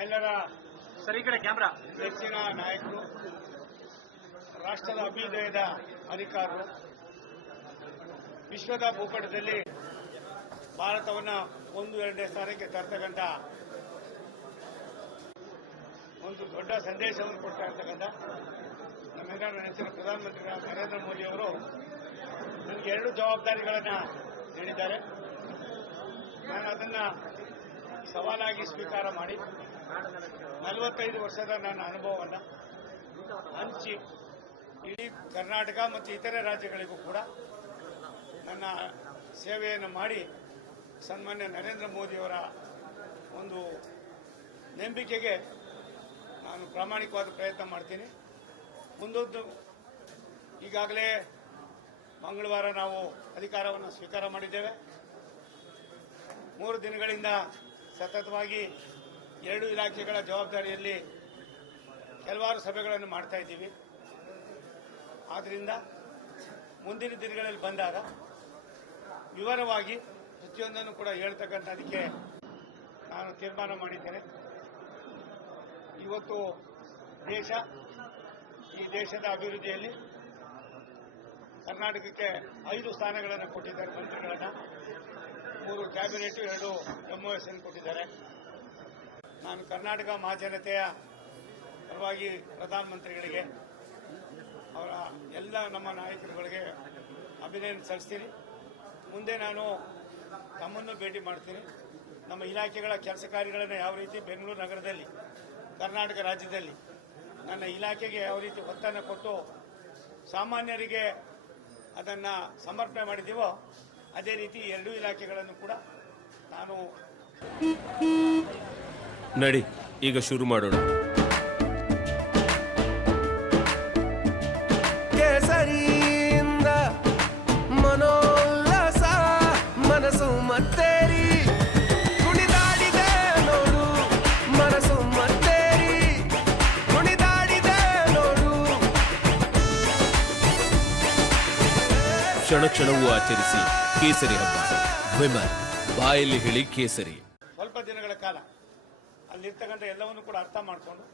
ನಮ್ಮೆಲ್ಲರ ನೆಚ್ಚಿನ ನಾಯಕರು, ರಾಷ್ಟ್ರದ ಅಭ್ಯುದಯದ ಅಧಿಕಾರರು, ವಿಶ್ವದ ಭೂಪಟದಲ್ಲಿ ಭಾರತವನ್ನು 1-2ನೇ ಸ್ಥಾನಕ್ಕೆ ತರ್ತಕ್ಕಂಥ ಒಂದು ದೊಡ್ಡ ಸಂದೇಶವನ್ನು ಕೊಡ್ತಾ ಇರ್ತಕ್ಕಂಥ ನಮ್ಮೆಲ್ಲರ ನೆಚ್ಚಿನ ಪ್ರಧಾನಮಂತ್ರಿ ನರೇಂದ್ರ ಮೋದಿ ಅವರು ನನಗೆ 2 ಜವಾಬ್ದಾರಿಗಳನ್ನು ನೀಡಿದ್ದಾರೆ. ನಾನು ಅದನ್ನು ಸವಾಲಾಗಿ ಸ್ವೀಕಾರ ಮಾಡಿ 45 ವರ್ಷದ ನನ್ನ ಅನುಭವವನ್ನು ಹಂಚಿ ಇಡೀ ಕರ್ನಾಟಕ ಮತ್ತು ಇತರೆ ರಾಜ್ಯಗಳಿಗೂ ಕೂಡ ನನ್ನ ಸೇವೆಯನ್ನು ಮಾಡಿ ಸನ್ಮಾನ್ಯ ನರೇಂದ್ರ ಮೋದಿಯವರ ಒಂದು ನಂಬಿಕೆಗೆ ನಾನು ಪ್ರಾಮಾಣಿಕವಾದ ಪ್ರಯತ್ನ ಮಾಡ್ತೀನಿ. ಮುಂದೊಂದು ಈಗಾಗಲೇ ಮಂಗಳವಾರ ನಾವು ಅಧಿಕಾರವನ್ನು ಸ್ವೀಕಾರ ಮಾಡಿದ್ದೇವೆ. 3 ದಿನಗಳಿಂದ ಸತತವಾಗಿ 2 ಇಲಾಖೆಗಳ ಜವಾಬ್ದಾರಿಯಲ್ಲಿ ಕೆಲವಾರು ಸಭೆಗಳನ್ನು ಮಾಡ್ತಾ ಇದ್ದೀವಿ. ಆದ್ದರಿಂದ ಮುಂದಿನ ದಿನಗಳಲ್ಲಿ ಬಂದಾಗ ವಿವರವಾಗಿ ಪ್ರತಿಯೊಂದನ್ನು ಕೂಡ ಹೇಳ್ತಕ್ಕಂಥದಕ್ಕೆ ನಾನು ತೀರ್ಮಾನ ಮಾಡಿದ್ದೇನೆ. ಇವತ್ತು ಈ ದೇಶದ ಅಭಿವೃದ್ಧಿಯಲ್ಲಿ ಕರ್ನಾಟಕಕ್ಕೆ 5 ಸ್ಥಾನಗಳನ್ನು ಕೊಟ್ಟಿದ್ದಾರೆ. ಮಂತ್ರಿಗಳನ್ನು 3 ಕ್ಯಾಬಿನೆಟ್ 2 MOS ಕೊಟ್ಟಿದ್ದಾರೆ. ನಾನು ಕರ್ನಾಟಕ ಮಹಾಜನತೆಯ ಪರವಾಗಿ ಪ್ರಧಾನಮಂತ್ರಿಗಳಿಗೆ, ಅವರ ಎಲ್ಲ ನಮ್ಮ ನಾಯಕರುಗಳಿಗೆ ಅಭಿನಂದನೆ ಸಲ್ಲಿಸ್ತೀನಿ. ಮುಂದೆ ನಾನು ತಮ್ಮನ್ನು ಭೇಟಿ ಮಾಡ್ತೀನಿ. ನಮ್ಮ ಇಲಾಖೆಗಳ ಕೆಲಸ ಕಾರ್ಯಗಳನ್ನು ಯಾವ ರೀತಿ ಬೆಂಗಳೂರು ನಗರದಲ್ಲಿ, ಕರ್ನಾಟಕ ರಾಜ್ಯದಲ್ಲಿ ನನ್ನ ಇಲಾಖೆಗೆ ಯಾವ ರೀತಿ ಒತ್ತನ್ನು ಕೊಟ್ಟು ಸಾಮಾನ್ಯರಿಗೆ ಅದನ್ನು ಸಮರ್ಪಣೆ ಮಾಡಿದ್ದೀವೋ ಅದೇ ರೀತಿ 2 ಇಲಾಖೆಗಳನ್ನು ಕೂಡ ನಾನು ನಡಿ ಈಗ ಶುರು ಮಾಡೋಣ. ಕೇಸರಿಯಿಂದ ಮನೋಲ್ಲಾಸ ಮನಸ್ಸು ಮತ್ತೇರಿ ಕುಣಿದಾಡಿದೆ ನೋಡು, ಮನಸ್ಸು ಮತ್ತೇರಿ ಕುಣಿದಾಡಿದೆ ನೋಡು. ಕ್ಷಣ ಕ್ಷಣವೂ ಆಚರಿಸಿ ಕೇಸರಿ ಹಬ್ಬ. ವಿಮಲ್ ಬಾಯಲ್ಲಿ ಹೇಳಿ ಕೇಸರಿ. ಸ್ವಲ್ಪ ದಿನಗಳ ಕಾಲ ಅಲ್ಲಿರ್ತಕ್ಕಂಥ ಎಲ್ಲವನ್ನೂ ಕೂಡ ಅರ್ಥ ಮಾಡಿಕೊಂಡು